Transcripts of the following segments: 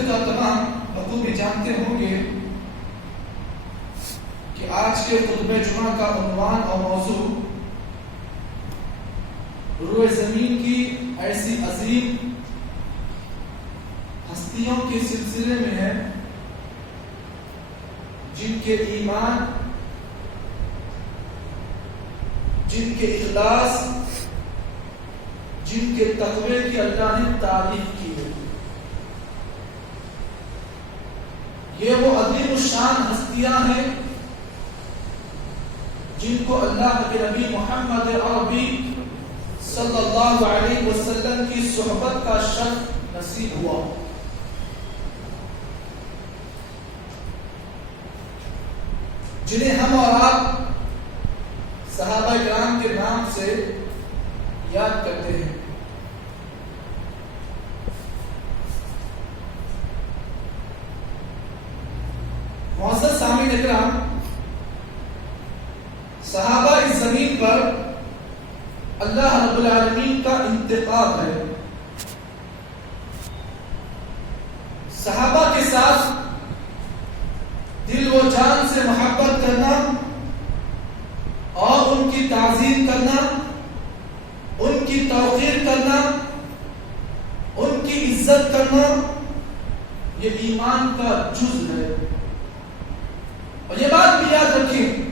مسجد اور تمام مخلوق جانتے ہوں گے کہ آج کے خطبہ جمعہ کا عنوان اور موضوع روئے زمین کی ایسی عظیم ہستیوں کے سلسلے میں ہے جن کے ایمان، جن کے اخلاص، جن کے تقوی کی اللہ نے تعریف کی ہے۔ یہ وہ عظیم الشان ہستیاں ہیں جن کو اللہ کے نبی محمد عربی صلی اللہ علیہ وسلم کی صحبت کا شرف نصیب ہوا۔ جنہیں ہم اور آپ صحابہ کرام کے نام سے یاد کرتے ہیں۔ معزز سامعین اکرام، صحابہ اس زمین پر اللہ رب العالمین کا انتخاب ہے۔ صحابہ کے ساتھ دل و جان سے محبت کرنا اور ان کی تعظیم کرنا، ان کی توقیر کرنا، ان کی عزت کرنا، یہ ایمان کا جز ہے۔ اور یہ بات بھی یاد رکھیں،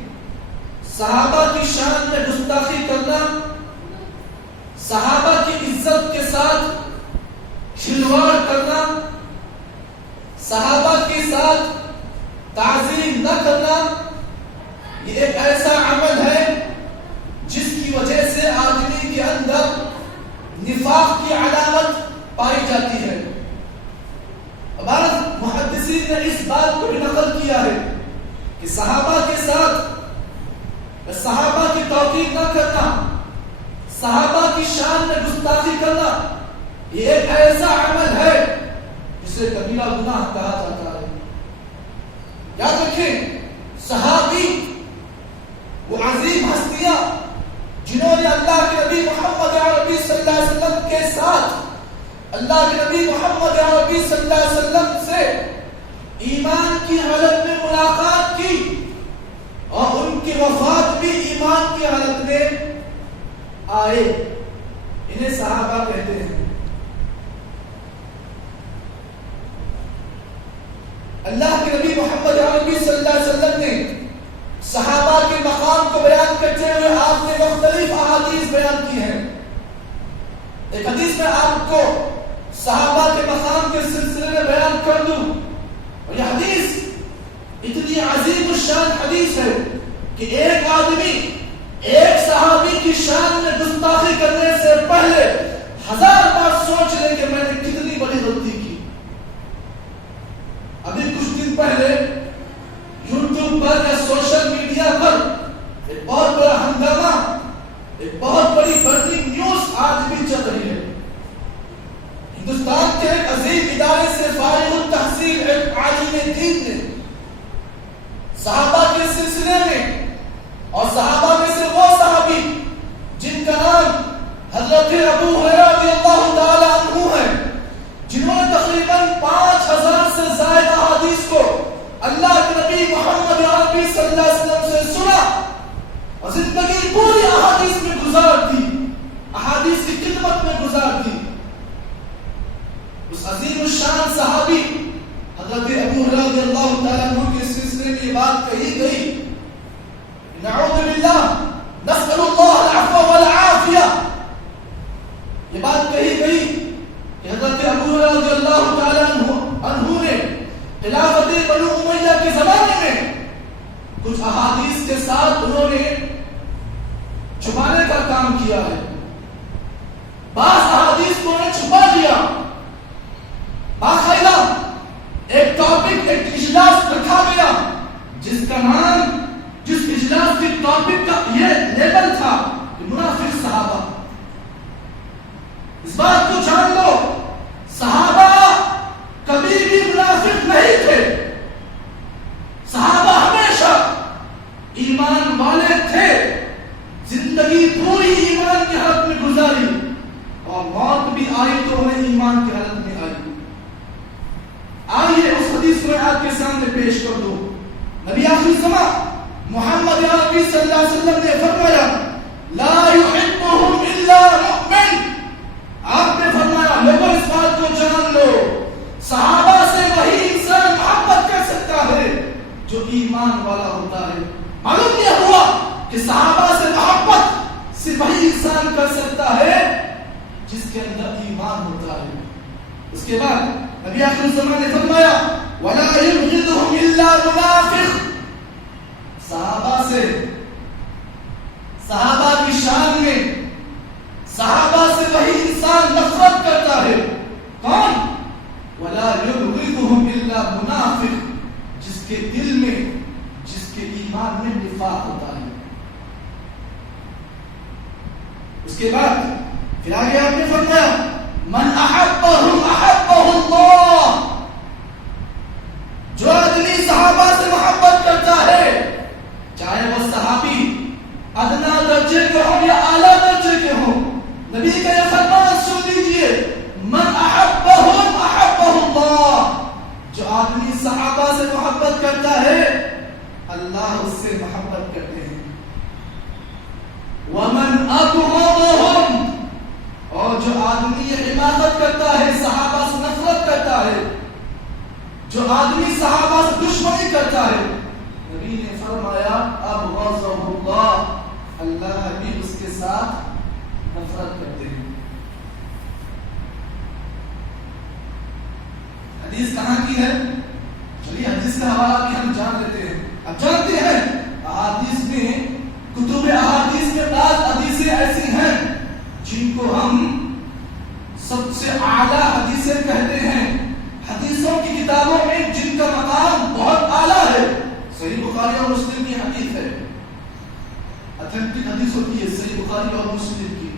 صحابہ کی شان میں گستاخی کرنا، صحابہ کی عزت کے ساتھ کھلواڑ کرنا، صحابہ کے ساتھ تعظیم نہ کرنا، یہ ایک ایسا عمل ہے جس کی وجہ سے آدمی کے اندر نفاق کی علامت پائی جاتی ہے۔ ہمارے محدثین نے اس بات کو بھی نقل کیا ہے کہ صحابہ کے ساتھ صحابہ کی توقیر نہ کرنا، صحابہ کی شان میں گستاخی کرنا، یہ ایک ایسا عمل ہے جسے کبیرہ گناہ کہا جاتا ہے۔ یاد رکھیں، صحابی وہ عظیم ہستیاں جنہوں نے اللہ کے نبی محمد عربی صلی اللہ علیہ وسلم کے ساتھ، اللہ کے نبی محمد عربی صلی اللہ علیہ وسلم سے ایمان کی حالت میں ملاقات کی اور ان کی وفات بھی ایمان کی حالت میں آئے، انہیں صحابہ کہتے ہیں۔ اللہ کے نبی محمد عربی صلی اللہ علیہ وسلم نے صحابہ کے مقام کو بیان کرتے ہوئے آپ نے مختلف احادیث بیان کی ہیں۔ ایک حدیث میں آپ کو صحابہ کے مقام کے سلسلے میں بیان کر دوں، اور یہ حدیث اتنی عظیم الشان حدیث ہے کہ ایک آدمی ایک صحابی کی شان میں گستاخی کرنے سے پہلے 1000 بار سوچ لے کہ میں نے کتنی بڑی غلطی کی۔ ابھی کچھ دن پہلے یوٹیوب پر یا سوشل میڈیا پر ایک بہت بڑا ہنگامہ، ایک بہت بڑی برننگ نیوز آج بھی چل رہی ہے۔ ہندوستان کے ایک عظیم ادارے سے فارغ التحصیل ایک عالم دین نے صحابہ کے سلسلے میں، اور صحابہ میں سے وہ صحابی جن کا نام حضرت ابو ہریرہ رضی اللہ تعالی عنہ ہے، جنہوں نے تقریباً 5000 سے زائد احادیث کو اللہ کے نبی محمد عربی صلی اللہ علیہ وسلم سے سنا اور زندگی پوری احادیث میں گزار دی، احادیث کی خدمت میں گزار دی، اس عظیم الشان صحابی حضرت ابو ہریرہ رضی اللہ تعالی عنہ کے سلسلے میں یہ بات کہی گئی، نعوذ باللہ نسأل اللہ العفو والعافیہ، یہ بات کہی گئی کہ حضرت ابو ہریرہ رضی اللہ تعالی عنہ نے خلافت بنو امیہ کے زمانے میں کچھ احادیث کے ساتھ انہوں نے چھپانے کا کام کیا ہے۔ بعض احادیث کو انہوں نے چھپا دیا، باقاعدہ ایک ٹاپک، ایک اجلاس رکھا گیا جس کا نام، جس اجلاس کی ٹاپک کا یہ لیبل تھا کہ منافق صحابہ۔ اس بات کو جان لو، صحابہ کبھی بھی منافق نہیں تھے، صحابہ ہمیشہ ایمان والے تھے، زندگی پوری ایمان کی حالت میں گزاری اور موت بھی آئی تو انہیں ایمان کی حالت میں آئی۔ پیش کر دو. نبی آخر زمان محمد عربی صلی اللہ علیہ وسلم نے فرمایا لا يحبهم الا مؤمن. آپ نے فرمایا لوگوں اس بات کو جان لو صحابہ سے وہی انسان محبت کر سکتا ہے جو ایمان والا ہوتا ہے. معلوم کیا ہوا کہ صحابہ سے محبت صرف وہی انسان کر سکتا ہے جس کے اندر ایمان ہوتا ہے. اس کے بعد نبی آخر زمان نے فرمایا وَلَا يُبْغِضُهُمْ إِلَّا مُنَافِقٌ. صحابہ سے صحابہ کی شان میں صحابہ سے وہی انسان نفرت کرتا ہے. کون؟ وَلَا يُبْغِضُهُمْ إِلَّا مُنَافِقٌ. جس کے دل میں جس کے ایمان میں نفاق ہوتا ہے. اس کے بعد پھر آگے آپ نے فرمایا من احبهم احبه اللہ. جو آدمی صحابہ سے محبت کرتا ہے چاہے وہ صحابی ادنا درجے کے ہوں یا اعلیٰ درجے کے ہوں, نبی کا یہ فرمان سن لیجئے من احبهم احبه اللہ. جو آدمی صحابہ سے محبت کرتا ہے اللہ اس سے محبت کرتے ہیں. ومن ابغضهم, اور جو آدمی یہ حماقت کرتا ہے صحابہ سے نفرت کرتا ہے جو آدمی صحابہ سے دشمنی کرتا ہے نبی نے فرمایا ابغضہ اللہ, اللہ بھی اس کے ساتھ نفرت کرتے ہیں. حدیث کہاں کی ہے؟ چلیے حدیث کا حوالہ بھی ہم جان لیتے ہیں. اب جانتے ہیں احادیث میں کتب احادیث میں بعض حدیثیں ایسی ہیں جن کو ہم سب سے اعلیٰ حدیثیں کہتے ہیں. حدیثوں کی کتابوں میں جن کا مقام بہت اعلیٰ ہے. صحیح بخاری اور مسلم کی حدیث ہے, اتھینٹک حدیث ہوتی ہے صحیح بخاری اور مسلم کی.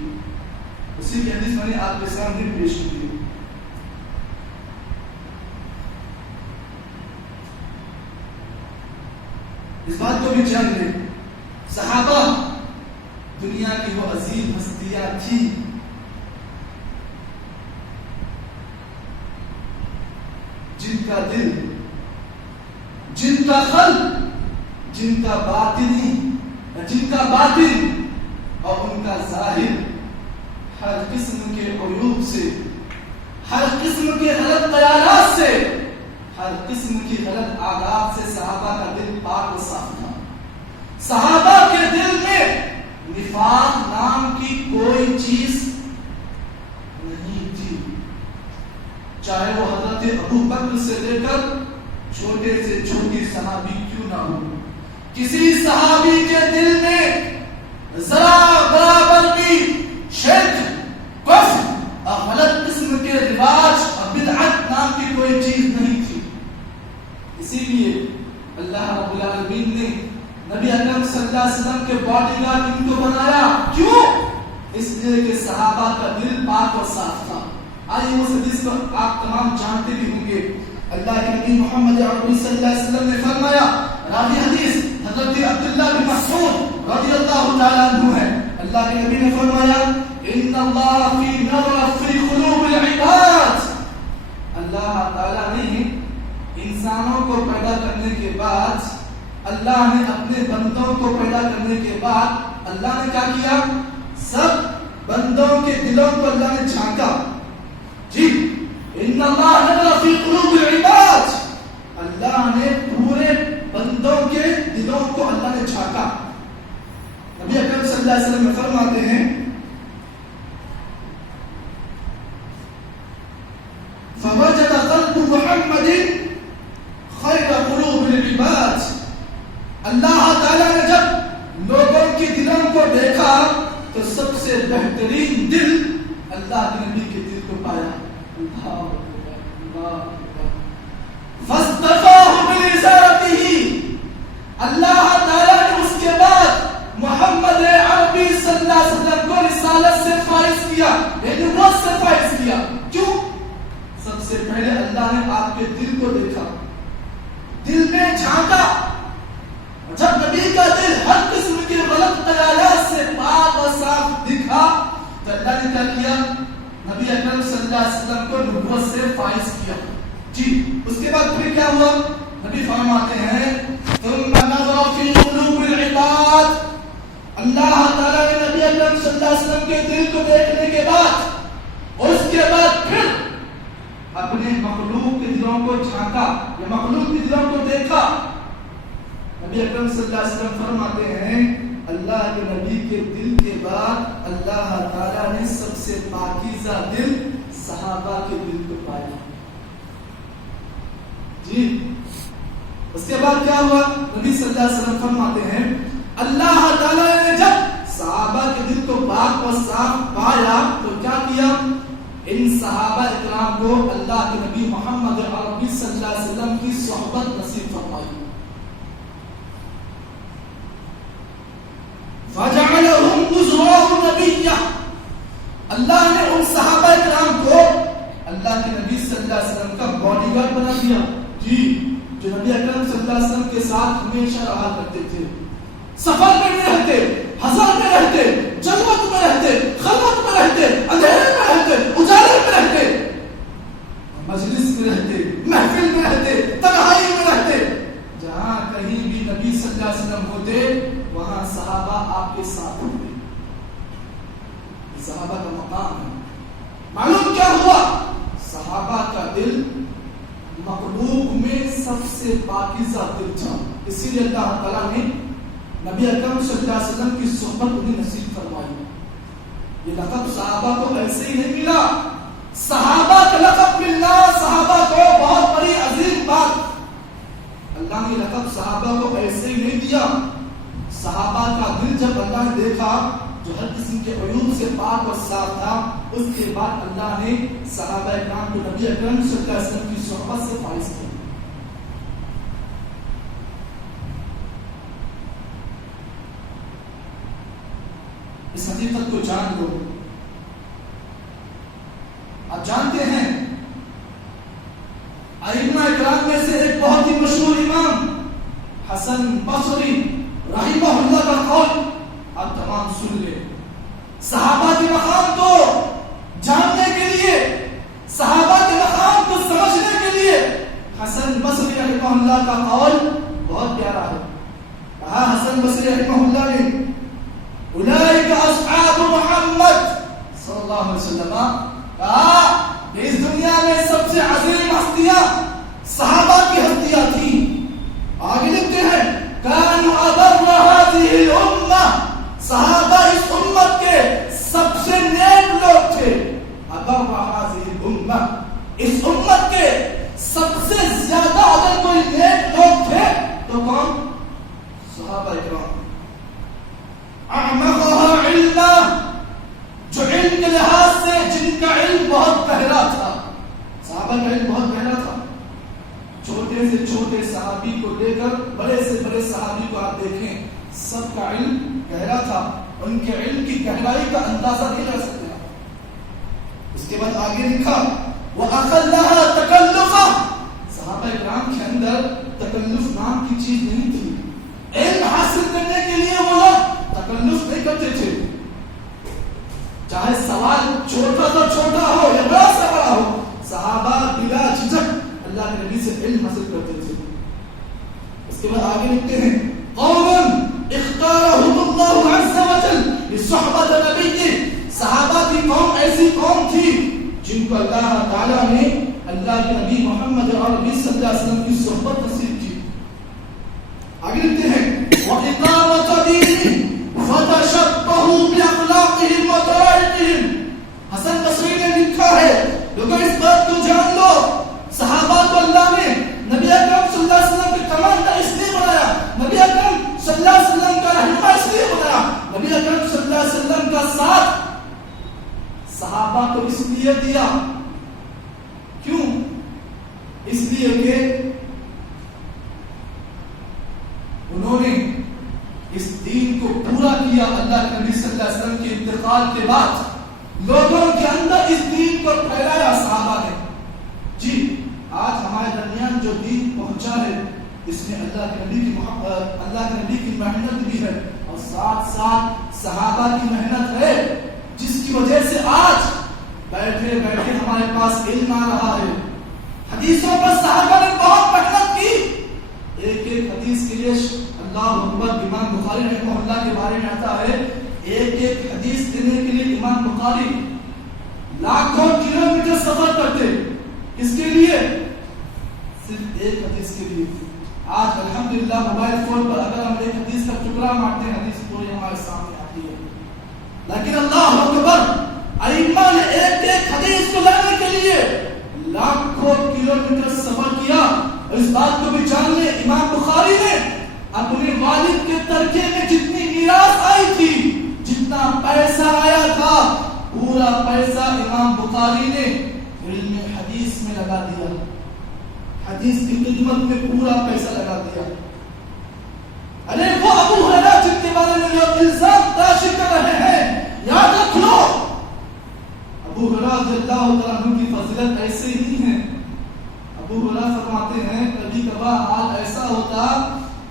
اسی کی حدیث میں نے آپ کے سامنے پیش کی. اس بات کو بھی جان لیں صحابہ دنیا کی وہ عظیم ہستیاں تھی جن کا دل جن کا قلب جن کا باطنی جن کا باطن اور ان کا ظاہر ہر قسم کے عیوب سے ہر قسم کے غلط خیالات سے ہر قسم کی غلط عادات سے صحابہ کا دل پاک و صاف تھا. صحابہ کے دل میں نفاق نام کی کوئی چیز نہیں تھی. چاہے وہ حضرت ابو بکر سے لے کر چھوٹے سے چھوٹی صحابی کیوں نہ ہو, کسی صحابی کے دل میں ذرا برابر بھی شرک کفر اور غلط قسم کے رواج اور بدعت نام کی کوئی چیز نہیں تھی. اسی لیے اللہ رب العالمین نے نبی اکرم صلی اللہ علیہ وسلم کے باڈی گارڈ ان کو بنایا. کیوں؟ اس لیے کہ صحابہ کا دل پاک اور صاف تھا. آئیے اس حدیث کو آپ تمام جانتے بھی ہوں گے. اللہ کے نبی محمد عربی صلی اللہ علیہ وسلم نے فرمایا, راوی حدیث حضرت عبداللہ بن مسعود رضی اللہ تعالیٰ عنہ ہے. اللہ کے نبی نے فرمایا ان اللہ فی نظر فی قلوب العباد. اللہ تعالیٰ نے انسانوں کو پیدا کرنے کے بعد اللہ نے اپنے بندوں کو پیدا کرنے کے بعد اللہ نے کیا کیا؟ سب بندوں کے دلوں کو اللہ نے جھانکا. جی ان اللہ نظر فی قلوب العباد, اللہ نے پورے بندوں کے دلوں کو اللہ نے جھانکا. نبی اکرم صلی اللہ علیہ وسلم فرماتے ہیں فوجد قلب محمد خیر قلوب العباد. اللہ تعالیٰ نے جب لوگوں کی دلوں کو دیکھا تو سب سے بہترین دل اللہ کے نبی کے دل کو پایا. فاصطفاه برسالته, اللہ تعالیٰ نے اس کے بعد محمد عربی صلی اللہ علیہ وسلم کو رسالت سے فائز کیا, نبوت سے فائز کیا. کیوں؟ سب سے پہلے اللہ نے آپ کے دل کو دیکھا, دل میں جھانکا. جب نبی کا دل ہر قسم کے غلط خیالات سے پاک اور صاف دکھا تو اللہ نے کیا کیا؟ نبی اکرم صلی اللہ علیہ وسلم کو نبوت سے فائز کیا. جی اس کے بعد پھر کیا ہوا؟ نبی فرماتے ہیں ثم نظر فی قلوب العباد، اللہ تعالیٰ نے نبی اکرم صلی اللہ علیہ وسلم کے دل کو دیکھنے کے بعد اس کے بعد پھر اپنے مخلوق کے دلوں کو جھانکا یا مخلوق کے دلوں کو دیکھا. نبی اکرم صلی اللہ علیہ وسلم فرماتے ہیں اللہ کے نبی کے دل کے بعد اللہ تعالیٰ نے سب سے پاکیزہ دل صحابہ کے دل کو پایا. جی اس کے بعد کیا ہوا؟ نبی صلی اللہ علیہ وسلم فرماتے ہیں اللہ تعالیٰ نے جب صحابہ کے دل کو پاک و صاف پایا تو کیا کیا؟ ان صحابہ اکرام کو اللہ کے نبی محمد عربی صلی اللہ علیہ وسلم کی صحبت نصیب فرمائی. فَجَعَلَهُمْ نُزُرَاءُ نَبِيًّا، اللہ نے ان صحابہ اکرام کو اللہ کے نبی صلی اللہ علیہ وسلم کا باڈی گارڈ بنا دیا. جی جو نبی اکرم صلی اللہ علیہ وسلم کے ساتھ ہمیشہ رہا کرتے تھے، سفر میں رہتے، حضر میں رہتے، جلوت میں رہتے، خلوت میں رہتے، اندھیرے میں رہتے، اجالے میں رہتے، مجلس میں رہتے، محفل میں رہتے، تنہائی میں رہتے، جہاں کہیں بھی نبی صلی اللہ علیہ وسلم ہوتے وہاں صحابہ آپ کے ساتھ ہوتے. صحابہ کا مقام ہے. معلوم کیا ہوا؟ صحابہ کا دل مخلوق میں سب سے پاکیزہ دل تھا. اسی لیے اللہ تعالیٰ نے نبی اکرم صلی اللہ علیہ وسلم کی صحبت انہیں نصیب فرمائی. یہ لقب صحابہ کو ایسے ہی نہیں ملا. صحابہ کا لقب ملنا صحابہ کو بہت بڑی عظیم بات. اللہ نے لقب صحابہ کو ایسے ہی نہیں دیا. صحابہ کا دل جب اللہ نے دیکھا جو ہر قسم کے عیوب سے پاک اور صاف تھا، اس کے بعد اللہ نے صحابہ اکرام کو نبی اکرم صلی اللہ علیہ وسلم کی صحبت سے فائز کیا. اس حقیقت کو جان لو. آپ جانتے ہیں ائمہ اکرام میں سے ایک بہت ہی مشہور امام حسن بصری رحمہ اللہ کا قول آپ تمام سن لیں. صحابہ کے مقام کو جاننے کے لیے، صحابہ کے مقام کو سمجھنے کے لیے حسن بصری رحمہ اللہ کا قول بہت پیارا ہے. کہا حسن بصری رحمہ اللہ نے اولئک اصحاب محمد صلی اللہ علیہ وسلم، کہا کہ اس دنیا میں سب سے عظیم ہستیاں صحابہ کی ہستیاں تھیں. آگے لکھتے ہیں کانوا ابر هذه الامه، صحابہ اس امت کے سب سے نیک لوگ تھے. ابر هذه الامه، اس امت کے سب سے زیادہ اگر کوئی نیک لوگ تھے تو کون؟ صحابہ اکرام. اعمقها علما، جو علم کے لحاظ سے جن کا علم بہت گہرا تھا. صحابہ کا علم بہت گہرا تھا. چھوٹے سے چھوٹے صحابی کو لے کر بڑے سے بڑے صحابی کو آپ دیکھیں، سب کا علم گہرا تھا. ان کے علم کی گہرائی کا اندازہ نہیں لگا سکتے. اس کے بعد آگے لکھا وَأَخَلَّهَا تَكَلُّفًا، صحابہ اکرام کے اندر تکلف نام کی چیز نہیں تھی. علم حاصل کرنے کے لیے وہ لوگ تکلف نہیں کرتے تھے. چاہے سوال چھوٹا تو چھوٹا ہو یا بڑا سے بڑا ہو، صحابہ بلا جھجک اللہ کے نبی سے علم حاصل کرتے تھے. اس کے بعد آگے لکھتے ہیں قوم اختارهم اللہ عز وجل لصحبت نبی، صحابہ کی قوم ایسی قوم تھی جن کو اللہ تعالیٰ نے اللہ کے نبی محمد عربی صلی اللہ علیہ وسلم کی صحبت نصیب کی. آگے لکھتے ہیں وَإِقَامَةَ دِينِهِ فَتَشَبَّهُوا بِأَخْلَاقِهِمْ وَطَرَائِقِهِمْ. حسن بصری نے لکھا ہے لوگوں اس بات کو جان لو، صحابہ کو اللہ نے نبی اکرم صلی اللہ علیہ وسلم کے کمانڈر اس لیے بنایا، نبی اکرم صلی اللہ علیہ وسلم کا رہنما اس لیے بنایا، نبی اکرم صلی اللہ علیہ وسلم کا ساتھ صحابہ کو اس لیے دیا. کیوں؟ اس لیے کہ انہوں نے اس دین کو پورا کیا. اللہ کے نبی صلی اللہ علیہ وسلم کے انتقال کے بعد لوگوں کے اندر اس دین کو پھیلایا صحابہ نے. جی آج ہمارے درمیان جو دین پہنچا ہے اس میں اللہ کے نبی کی محبت، اللہ کے نبی کی محنت بھی ہے اور ساتھ ساتھ صحابہ کی محنت ہے، جس کی وجہ سے آج بیٹھے بیٹھے ہمارے پاس علم آ رہا ہے. حدیثوں پر صحابہ نے بہت محنت کی اللہ اکبر. امام بخاری رحمہ اللہ کے بارے میں آتا ہے ایک ایک حدیث دینے کے لیے امام بخاری لاکھوں کلومیٹر سفر کرتے. کس کے لیے؟ صرف ایک حدیث کے لیے. آج الحمدللہ موبائل فون پر اگر ہم ایک حدیث کا ٹکڑا مارتے ہیں حدیث پوری ہمارے سامنے آتی ہے. لیکن اللہ اکبر ائمہ نے ایک ایک حدیث کو لانے کے لیے لاکھوں کلومیٹر سفر کیا. اس بات کو بھی جان لیں امام بخاری نے اپنے والد کے ترکے میں جتنی میراث آئی تھی, جتنا پیسہ آیا تھا, پورا پیسہ امام بخاری نے علم حدیث میں لگا دیا. حدیث کی خدمت میں پورا پیسہ لگا دیا. ارے وہ ابو ہریرہ جن کے بارے میں لوگ الزام تراشی کر رہے ہیں, یاد رکھ لو ابو ہریرہ رضی اللہ تعالیٰ عنہ کی فضیلت ایسے ہی نہیں ہے. ابو ہریرہ فرماتے ہیں کبھی کبھار حال ایسا ہوتا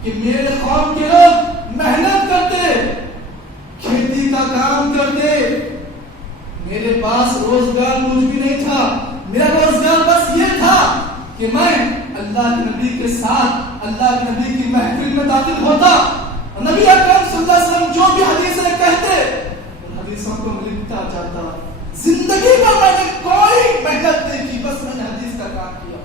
کہ میرے قوم کے لوگ محنت کرتے, کھیتی کا کام کرتے, میرے پاس روزگار کچھ بھی نہیں تھا. میرا روزگار بس یہ تھا کہ میں اللہ کے نبی کے ساتھ اللہ کے نبی کی محفل میں داخل ہوتا, نبی اکرم صلی اللہ علیہ وسلم جو بھی حدیثیں کہتے ان حدیثوں کو لکھتا جاتا. زندگی میں میں نے کوئی محنت نہیں کی, بس میں نے حدیث کا کام کیا.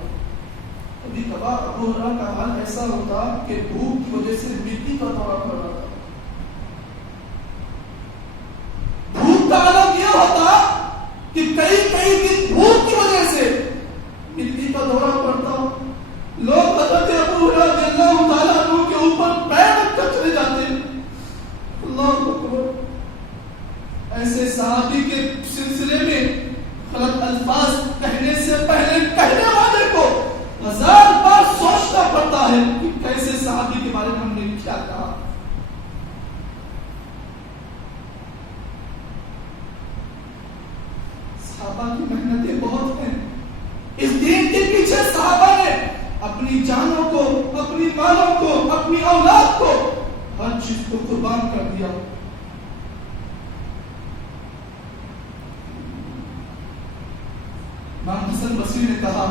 کبھی کبھار ابو ہریرہ کا حال ایسا ہوتا کہ بھوک کی وجہ سے مٹی کا دورہ پڑ رہا تھا. بھوک کا عالم یہ ہوتا کہ کئی دن بھوک کی وجہ سے مٹی کا دورہ پڑتا ہو. لوگ حضرت ابو ہریرہ رضی اللہ تعالیٰ عنہ کے اوپر پیر رکھ کر چلے جاتے. اللہ اکبر. ایسے صحابی کے سلسلے میں غلط الفاظ کہنے سے پہلے کہنے والے کو 1000 بار سوچنا پڑتا ہے کہ کیسے صحابی کے بارے میں ہم نے کیا کہا. صحابہ کی محنتیں بہت ہیں. اس دین کے پیچھے صحابہ نے اپنی جانوں کو, اپنی مالوں کو, اپنی اولاد کو, ہر چیز کو قربان کر دیا. امام حسن بصری نے کہا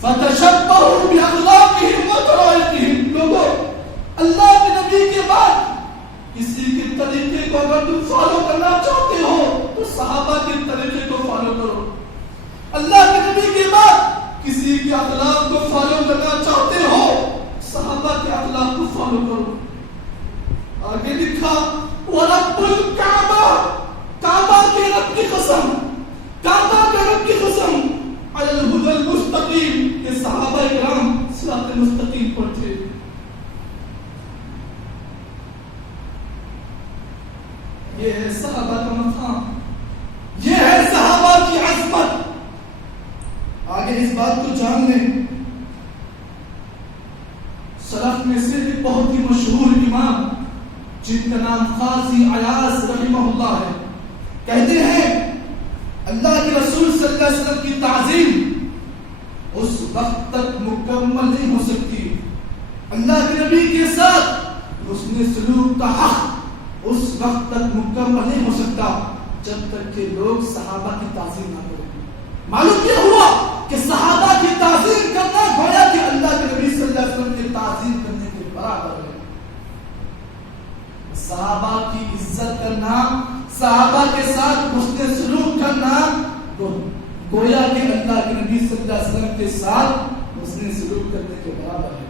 فَتَشَبَّهُ بِأَخْلَاقِهِمْ وَطَرَائِقِهِمْ. لوگوں, اللہ کے نبی کے بعد کسی کے طریقے کو اگر تم فالو کرنا چاہتے ہو تو صحابہ کے طریقے کو فالو کرو. اللہ کے نبی کے بعد کسی کے اخلاق کو فالو کرنا چاہتے ہو صحابہ کے اخلاق کو فالو کرو. آگے لکھا وَرَبُّ الْكَعْبَةِ, کعبہ کے رب کی قسم, کعبہ کے رب کی قسم, علی الہدی المستقیم, کہ صحابہ کرام صراط مستقیم پر تھے. یہ ہے صحابہ کا مقام, یہ ہے صحابہ کی عظمت. آگے اس بات کو جان لیں, سلف میں سے ایک بہت ہی مشہور امام جن کا نام قاضی عیاض رحمہ اللہ ہے, کہتے ہیں اللہ کے رسول صلی اللہ علیہ وسلم کی تعظیم اس وقت تک مکمل نہیں ہو سکتی, اللہ کے نبی کے ساتھ حسن سلوک کا حق اس وقت تک مکمل نہیں ہو سکتا جب تک کہ لوگ صحابہ کی تعظیم نہ کریں. معلوم یہ ہوا کہ صحابہ کی تعظیم کرنا گویا کہ اللہ کے نبی صلی اللہ علیہ وسلم کی تعظیم کرنے کے برابر ہے. صحابہ کی عزت کرنا, صحابہ کے ساتھ حسن سلوک کرنا گویا کہ اللہ کے نبی صلی اللہ علیہ وسلم کے ساتھ حسن سلوک کرنے کے برابر ہے.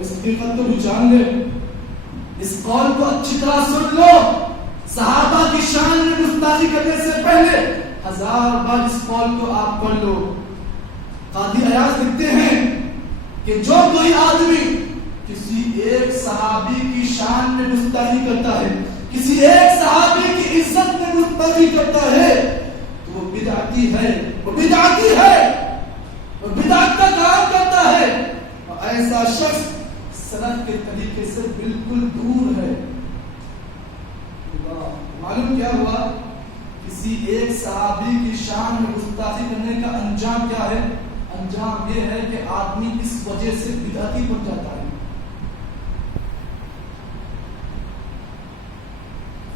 اس حقیقت کو بھی جان لے, اس قول کو اچھی طرح سن لو. صحابہ کی شان میں گستاخی کرنے سے پہلے 1000 بار اس قول کو آپ پڑھ لو. قاضی عیاض لکھتے ہیں کہ جو کوئی آدمی کسی ایک صحابی کی شان میں گستاخی کرتا ہے, کسی ایک صحابی کی عزت میں گستاخی کرتا ہے تو وہ بدعتی ہے, وہ بدعتی ہے, وہ بدعت کا کام کرتا ہے. اور ایسا شخص سلف کے طریقے سے بالکل دور ہے. معلوم کیا ہوا, کسی ایک صحابی کی شان میں گستاخی کرنے کا انجام کیا ہے؟ انجام یہ ہے کہ آدمی اس وجہ سے بدعتی بن جاتا ہے.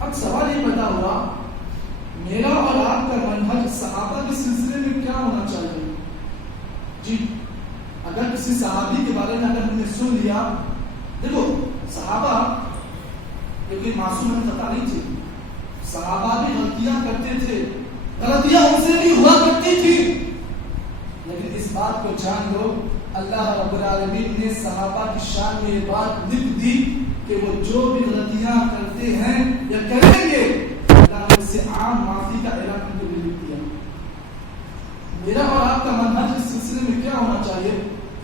اب سوال یہ پیدا ہوا, میرا اور آپ کا منہج صحابہ کے سلسلے میں کیا ہونا چاہیے؟ جی اگر کسی صحابی کے بارے میں اگر ہم نے سن لیا، دیکھو صحابہ کیونکہ معصوم خطا نہیں تھی، صحابہ بھی غلطیاں کرتے تھے، غلطیاں ان سے بھی ہوا کرتی تھی، لیکن اس بات کو جان لو اللہ رب العالمین نے صحابہ کی شان میں یہ بات لکھ دی کہ وہ جو بھی غلطیاں کرتے ہیں یا کریں گے اللہ نے اس سے عام معافی کا اعلان ان کو لکھ دیا۔ میرا اور آپ کا منہج اس سلسلے میں کیا ہونا چاہیے؟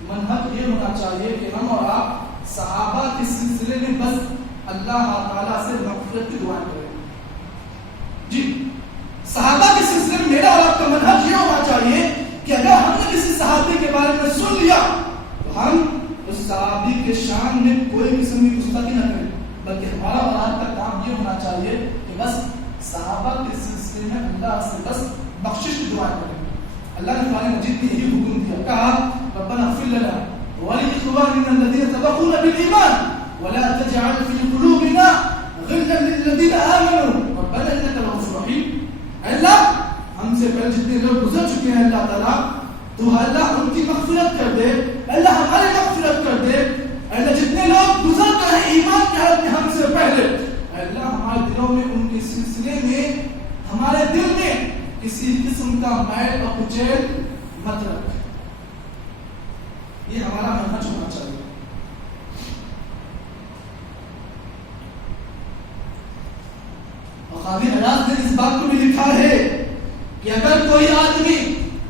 منہج یہ ہونا چاہیے کہ ہم اور آپ صحابہ کے سلسلے میں بس اللہ تعالیٰ سے مغفرت کی دعائیں کریں۔ جی صحابہ کے سلسلے میں میرا اور آپ کا منہج یہ ہونا چاہیے کہ اگر ہم نے کسی صحابی کے بارے میں سن لیا تو ہم اس صحابی کے شان میں کوئی قسم کی گستاخی نہ کریں، بلکہ ہمارا اور آپ کا کام یہ ہونا چاہیے کہ بس صحابہ کے سلسلے میں اللہ سے بس بخشش کی دعائیں کریں۔ اللہ نے قرآن مجید میں یہی حکم دیا، کہا ربنا اغفر لنا ولإخواننا الذين سبقونا بالإيمان ولا تجعل في قلوبنا غلا للذين آمنوا ربنا إنك رؤوف رحيم۔ اللہ ہم سے پہلے جتنے لوگ گزر چکے ہیں اللہ تعالیٰ تو اللہ ان کی مغفرت کر دے، اللہ ہماری مغفرت کر دے، اللہ جتنے لوگ گزر گئے ہیں ایمان کے حالت میں ہم سے پہلے اللہ ہمارے دلوں میں ان کے سلسلے میں ہمارے دل میں کسی قسم کا میل اور کچیل مت رکھ۔ یہ ہمارا منہج ہونا چاہیے۔ اور قاضی عیاض نے اس بات کو بھی لکھا ہے کہ اگر کوئی آدمی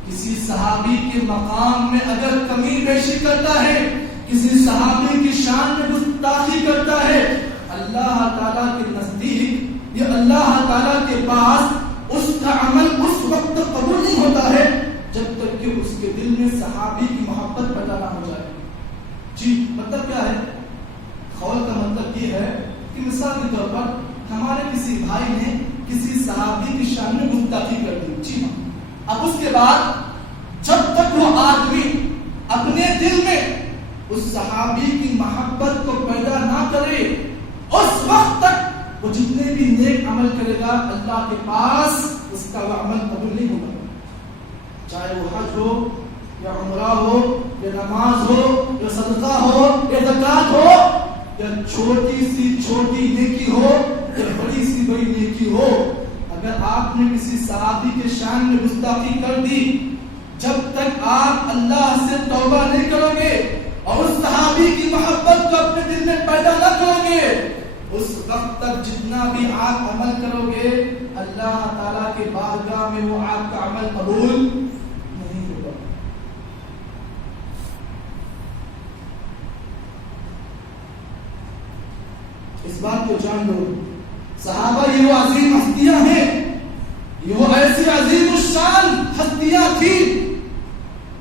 کسی صحابی کے مقام میں اگر کمی بیشی کرتا ہے، کسی صحابی کی شان میں گستاخی کرتا ہے، اللہ تعالیٰ کے نزدیک یا اللہ تعالیٰ کے پاس اس کا عمل اس وقت قبول نہیں ہوتا ہے جب تک کہ اس کے دل میں صحابی کی محبت پیدا نہ ہو جائے۔ جی مطلب کیا ہے؟ قول کا مطلب یہ ہے کہ مثال کے طور پر ہمارے کسی بھائی نے کسی صحابی کی شان میں گستاخی کر دی، جی ہاں، اب اس کے بعد جب تک وہ آدمی اپنے دل میں اس صحابی کی محبت کو پیدا نہ کرے اس وقت تک وہ جتنے بھی نیک عمل کرے گا اللہ کے پاس اس کا وہ عمل قبول نہیں ہوگا، چاہے وہ حج ہو یا عمرہ ہو یا نماز ہو یا صدقہ ہو یا زکات ہو یا چھوٹی سی چھوٹی نیکی ہو یا بڑی سی بڑی نیکی ہو۔ اگر آپ نے کسی صحابی کے شان میں گستاخی کر دی، جب تک آپ اللہ سے توبہ نہیں کرو گے اور اس صحابی کی محبت کو اپنے دل میں پیدا نہ کرو گے اس وقت تک جتنا بھی آپ عمل کرو گے اللہ تعالیٰ کے بارگاہ میں وہ آپ کا عمل قبول نہیں ہوگا۔ اس بات کو جان لو، صحابہ یہ وہ عظیم ہستیاں ہیں، یہ وہ ایسی عظیم الشان ہستیاں تھی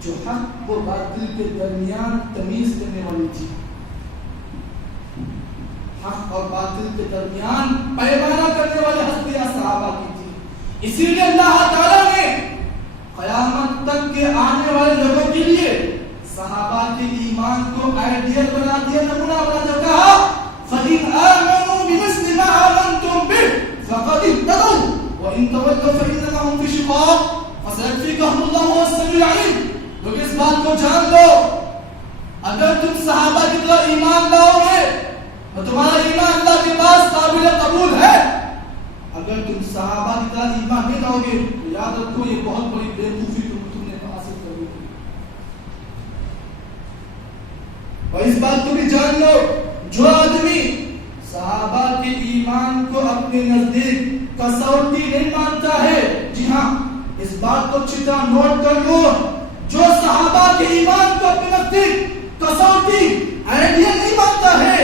جو حق و باطل کے درمیان تمیز کرنے والی تھی، حق اور باطل کے درمیان پیمانہ کرنے والے ہستیاں صحابہ کی تھی۔ اسی لیے اللہ تعالیٰ نے قیامت تک کے آنے والے لوگوں کے لیے صحابہ کے ایمان کو آئیڈیل بنا دیا، نمونہ بنا دیا، کہا فَإِنْ آمَنُوا بِمِثْلِ مَا آمَنْتُمْ بِهِ فَقَدِ اهْتَدَوْا وَإِنْ تَوَلَّوْا فَإِنَّمَا هُمْ فِي شِقَاقٍ فَسَيَكْفِيكَهُمُ اللَّهُ وَهُوَ السَّمِيعُ الْعَلِيمُ۔ لوگ اس بات کو جان لو، اگر تم صحابہ کی طرح ایمان لاؤ گے تو تمہارا ایمان اللہ کے پاس قابل قبول ہے، اگر تم صحابہ کی طرح ایمان نہیں لاؤ گے تو یاد رکھو یہ بہت بڑی بیوقوفی تم نے حاصل کر لی۔ اور اس بات کو بھی جان لو، جو آدمی صحابہ کے ایمان کو اپنے نزدیک کسوٹی نہیں مانتا ہے، جی ہاں اس بات کو اچھی طرح نوٹ کر لو، جو صحابہ کے ایمان کو اپنے نزدیک کسوٹی آئیڈیل نہیں مانتا ہے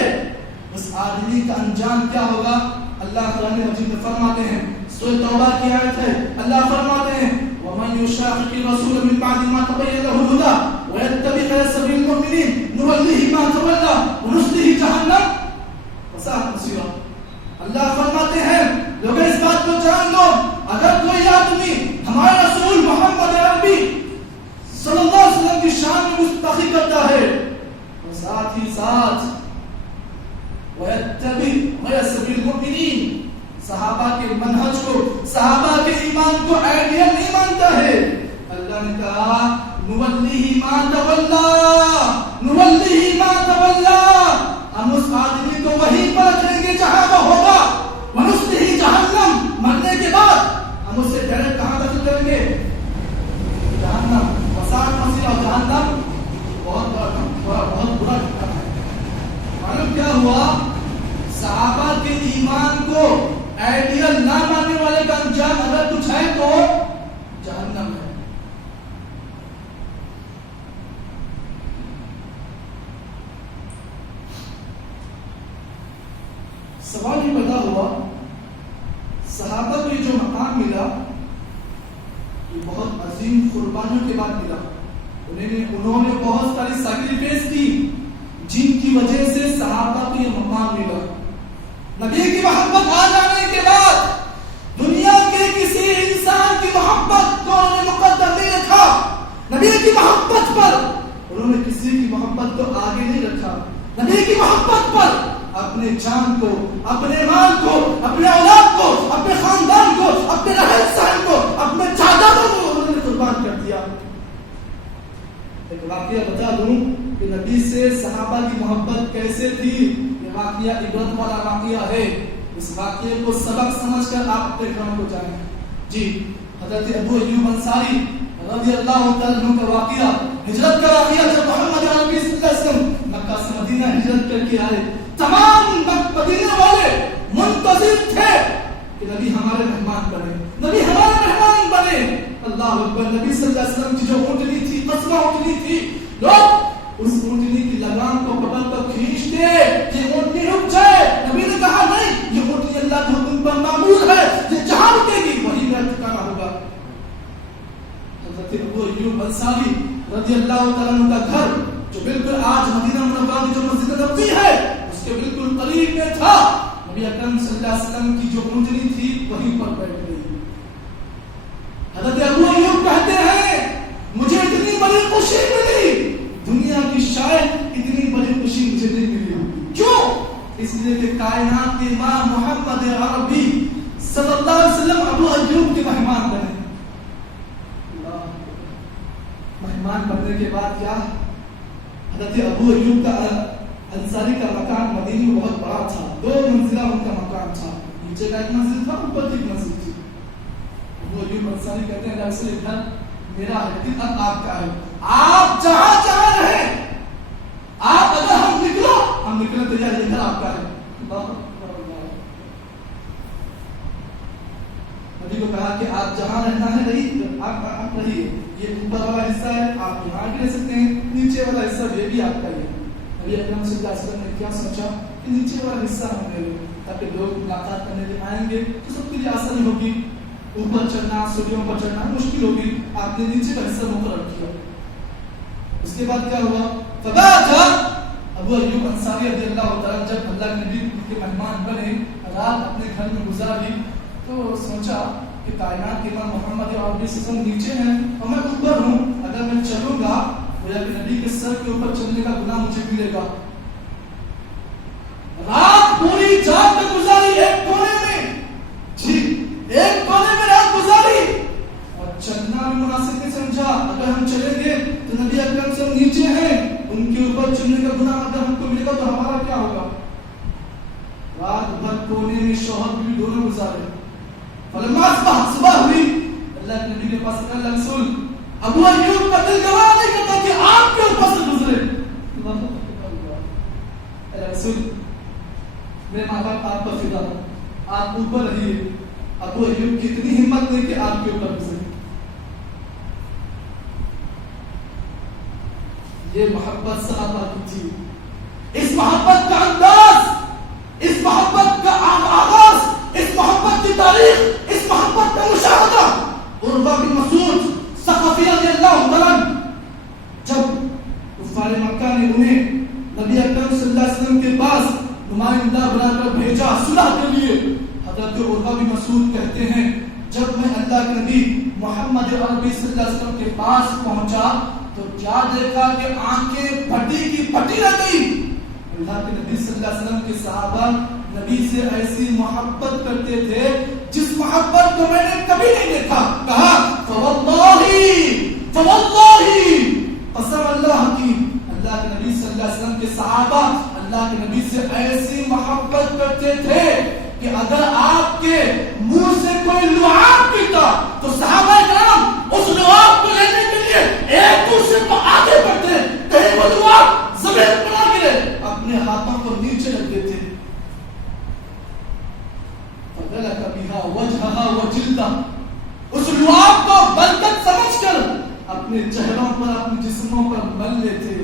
اس آدمی کا انجام کیا ہوگا؟ اللہ قرآن مجید میں فرماتے ہیں، سورۃ توبہ کی آیت ہے، اللہ فرماتے ہیں وَمَن يُشَاقِقِ الرَّسُولَ مِن بَعْدِ مَا تَبَيَّنَ لَهُ الْهُدَىٰ وَيَتَّبِعْ غَيْرَ سَبِيلِ الْمُؤْمِنِينَ نُوَلِّهِ مَا تَوَلَّىٰ وَنُصْلِهِ جَهَنَّمَ وَسَاءَتْ مَصِيرًا۔ اللہ فرماتے ہیں لوگ اس بات کو جان لو، اگر کوئی آدمی ہمارے رسول محمد عربی صلی اللہ علیہ وسلم کی شان میں گستاخی کرتا ہے اور ساتھ ہی ساتھ وَيَتَّبِعْ غَيْرَ سَبِيلِ الْمُؤْمِنِينَ صحابہ کے منہج کو، صحابہ کے ایمان کو آئیڈیل نہیں مانتا ہے. اللہ نے کہا نولیہ ما تولا، نولیہ ما تولا، ہم اس آدمی کو وہیں پر رکھیں گے جہاں وہ ہوگا. ونصلہ جہنم، مرنے کے بعد ہم اسے ڈائریکٹ کہاں داخل کریں گے؟ جہنم. وساعت مسیح اور جہنم بہت برا ٹھکانا ہے. معلوم کیا ہوا؟ صحابہ کے ایمان کو آئیڈیل نہ ماننے والے کا انجام اگر کچھ ہے تو جہنم ہے. سوال یہ پیدا ہوا صحابہ کو یہ جو مقام ملا یہ بہت عظیم قربانیوں کے بعد ملا. انہوں نے بہت ساری سیکریفائس کی جن کی وجہ سے صحابہ کو یہ مقام ملا. نبی کی محبت آ جانے کے بعد دنیا کے کسی انسان کی محبت کو انہوں نے مقدم نہیں رکھا. نبی کی محبت پر انہوں نے کسی کی محبت کو آگے نہیں رکھا. نبی کی محبت پر اپنے جان کو، اپنے مال کو، اپنے اولاد کو، اپنے خاندان کو، اپنے رہن سہن کو، اپنے جائیدادوں کو انہوں نے قربان کر دیا. ایک واقعہ بتا دوں کہ نبی سے صحابہ کی محبت کیسے تھی. یہ واقعہ عبرت والا واقعہ ہے. اس واقعے کو سبق سمجھ کر آپ اپنے گھروں کو جائیں. جی حضرت ابو ایوب انصاری رضی اللہ تعالیٰ عنہ کا واقعہ، ہجرت کا واقعہ، جب محمد عربی صلی اللہ علیہ وسلم مکہ سے مدینہ ہجرت کر کے آئے، تمام مدینے والے منتظر تھے کہ نبی ہمارے مہمان بنے، نبی ہمارے مہمان بنے. اللہ اکبر. نبی صلی اللہ علیہ وسلم کی جو اونٹنی تھی، قصبہ اونٹنی تھی، لوگ اس اونٹنی کی لگام کو پکڑ کر کھینچتے کہ اونٹنی رک جائے. نبی نے کہا نہیں، یہ اونٹنی اللہ کے حکم پر معمول ہے، یہ جہاں رکے گی وہیں میرا ٹھکانا ہوگا. حضرت ابو ایوب انصاری رضی اللہ تعالیٰ عنہ کا گھر جو بالکل آج مدینہ منورہ کی جو مسجد نبوی ہے اس کے بالکل قریب میں تھا. نبی اکرم صلی اللہ علیہ وسلم کی جو اونٹنی تھی وہیں پر بیٹھ گئی. حضرت ابو ایوب کہتے ہیں مجھے اتنی بڑی خوشی ملی، دنیا کی شاید اتنی بڑی خوشی مجھے نہیں ملی. کیوں؟ اس لیے کہ کائنات کے امام محمد عربی صلی اللہ علیہ وسلم ابو ایوب کے مہمان بنے. مہمان بننے کے بعد کیا؟ حضرت ابو ایوب کا انصاری کا مکان مدینے میں بہت بڑا تھا. 2 منزلہ ان کا مکان تھا. نیچے کا ایک منزل تھا، اوپر کی ایک منزل تھی. ابو ایوب انصاری کہتے ہیں اصل گھر میرا ہے، لیکن اب آپ کا ہے. آپ جہاں جہاں رہیں، آپ اگر ہم نکلو ہم نکلے تو یہ گھر آپ کا ہے. نبی کو کہا کہ آپ جہاں رہنا ہے رہی، آپ رہیے. یہ اوپر والا حصہ ہے، آپ یہاں بھی رہ سکتے ہیں. نیچے والا حصہ یہ بھی آپ کا ہی ہے. نبی اکرم صلی اللہ علیہ وسلم نے کیا سوچا کہ نیچے والا حصہ ہم لے لیں تاکہ لوگ ملاقات کرنے کے آئیں گے تو سب کے لیے آسانی ہوگی. اوپر چڑھنا، سیڑھیوں پر چڑھنا مشکل ہوگی. آپ نے نیچے کا حصہ مقرر کیا. اس کے بعد کیا ہوا؟ فبات ابو ایوب انصاری رضی اللہ تعالیٰ جب اللہ کے نبی کے مہمان بنے، رات اپنے گھر میں گزاری تو سوچا کہ کائنات کے امام محمد عربی صلی اللہ علیہ وسلم نیچے ہیں اور میں اوپر ہوں. اگر میں چلوں گا گویا کہ نبی کے سر کے اوپر چلنے کا گناہ مجھے ملے گا. رات پوری جاگ کر گزاری ایک کونے میں، جی ایک کونے میں رات گزاری اور چلنا بھی مناسب نہیں سمجھا. اگر ہم چلیں گے تو نبی اکرم صلی اللہ علیہ وسلم نیچے ہیں، ان کے اوپر چلنے کا گناہ اگر ہم کو ملے گا تو ہمارا کیا ہوگا. رات بھر کونے میں شوہر بھی دونوں گزارے. فلما اصبح، صبح ہوئی، اللہ کے نبی کے پاس اللہ رسول ابو ایوب کا دل گواہ نہیں کرتا کہ آپ کے اوپر سے گزرے. اللہ رسول میرے ماں باپ آپ پر فدا، آپ اوپر رہیے. ابو ایوب کی اتنی ہمت نہیں کہ آپ کے اوپر گزرے. یہ محبت صحابہ کی تھی. اس محبت کا انداز، اس محبت کا آغاز، اس محبت کی تاریخ، اس محبت کا مشاہدہ عروہ بن مسعود ثقفی رضی اللہ عنہ جب کفار مکہ نے انہیں نبی اکرم صلی اللہ علیہ وسلم کے پاس نمائندہ بنا کر بھیجا صلح کے لیے. حضرت عروہ بن مسعود کہتے ہیں جب میں اللہ کے نبی محمد عربی صلی اللہ علیہ وسلم کے پاس پہنچا تو کیا دیکھا کہ آنکھیں پھٹی کی پھٹی رہ گئی. اللہ کے نبی صلی اللہ علیہ وسلم کے صحابہ نبی سے ایسی محبت کرتے تھے جس محبت کو میں نے کبھی نہیں دیکھا. کہا قسم اللہ کی, اللہ کے نبی صلی اللہ علیہ وسلم کے صحابہ اللہ کے نبی سے ایسی محبت کرتے تھے کہ اگر آپ کے منہ سے کوئی لعاب پیتا تو صحابہ کرام اس لعاب کو لینے کے لیے ایک دوسرے کو آگے بڑھتے, کہیں وہ لعاب زمین پر نہ گرے, اپنے ہاتھوں کو نیچے رکھ دیتے. فَدَلَكَ بِهَا وَجْهَهَا وَجِلْدَهَا, اس لعاب کو برکت سمجھ کر اپنے چہروں پر اپنے جسموں پر مل لیتے.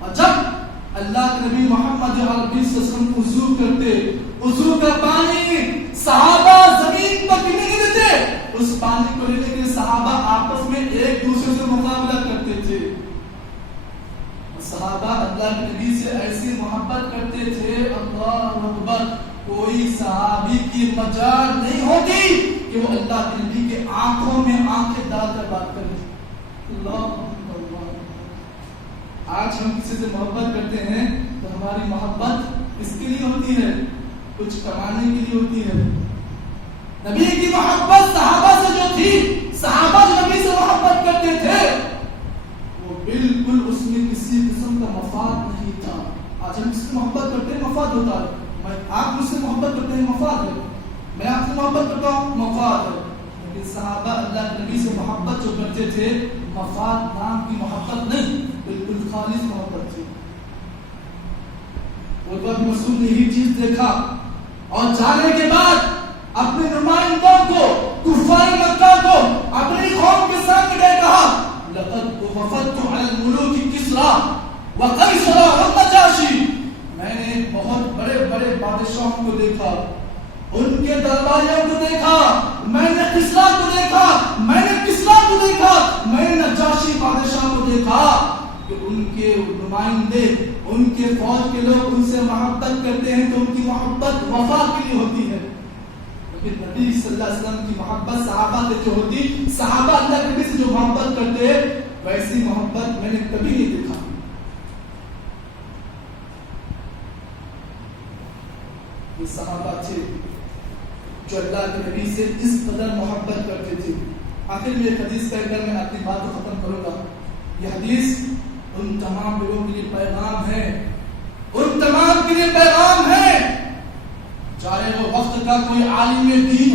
اور جب اللہ کے نبی محمد عربی صلی اللہ علیہ وسلم وضو کرتے, وضو کا پانی صحابہ زمین پر گرنے نہیں دیتے. اس پانی کو لینے کے لیے صحابہ آپس میں ایک دوسرے سے مقابلہ کرتے تھے. صحابہ اللہ کے نبی سے ایسی محبت کرتے تھے, اللہ اکبر, کوئی صحابی کی مجال نہیں ہوتی کہ وہ اللہ کے نبی کے آنکھوں میں آنکھیں ڈال کر بات کرے. اللہ آج ہم کسی سے محبت کرتے ہیں تو ہماری محبت کس کے لیے ہوتی ہے؟ کچھ کمانے کے لیے ہوتی ہے. نبی کی محبت صحابہ سے جو تھی, صحابہ جو نبی سے محبت کرتے تھے, وہ بالکل اس میں کسی قسم کا مفاد نہیں تھا. آج ہم کس سے محبت کرتے ہیں مفاد ہوتا ہے. آپ مجھ سے محبت کرتے ہیں مفاد ہے, میں آپ سے محبت کرتا ہوں مفاد ہے. لیکن صحابہ اللہ کے نبی سے محبت جو کرتے تھے مفاد نام کی محبت نہیں, بالکل خالص محبت تھی. عروہ بن مسعود نے یہی چیز دیکھا اور جانے کے بعد اپنے نمائندوں کو, کفار مکہ کو اپنی قوم کے سامنے گئے, کہا لقد وفدت علی الملوک کسرا وقیصر والنجاشی, میں نے بہت بڑے بڑے بادشاہوں کو دیکھا, ان کے درباریوں کو دیکھا, میں نے کسرا کو دیکھا, میں نے کسرا کو دیکھا, میں نے نجاشی بادشاہ کو دیکھا کہ ان کے نمائندے, ان کے فوج کے لوگ ان سے محبت کرتے ہیں تو ان کی محبت وفا کے لیے ہوتی ہے. لیکن نبی صلی اللہ علیہ وسلم کی محبت صحابہ سے جو ہوتی, صحابہ اللہ کے نبی سے جو محبت کرتے, ویسی محبت میں نے کبھی نہیں دیکھا. یہ صحابہ تھے جو اللہ کے نبی سے اس قدر محبت کرتے تھے. آخر میں ایک حدیث کہہ کر میں اپنی بات کو ختم کروں گا. یہ حدیث ان تمام لوگوں کے لیے پیغام ہے, ان تمام کے لیے پیغام ہے, چاہے وہ وقت کا کوئی عالم دین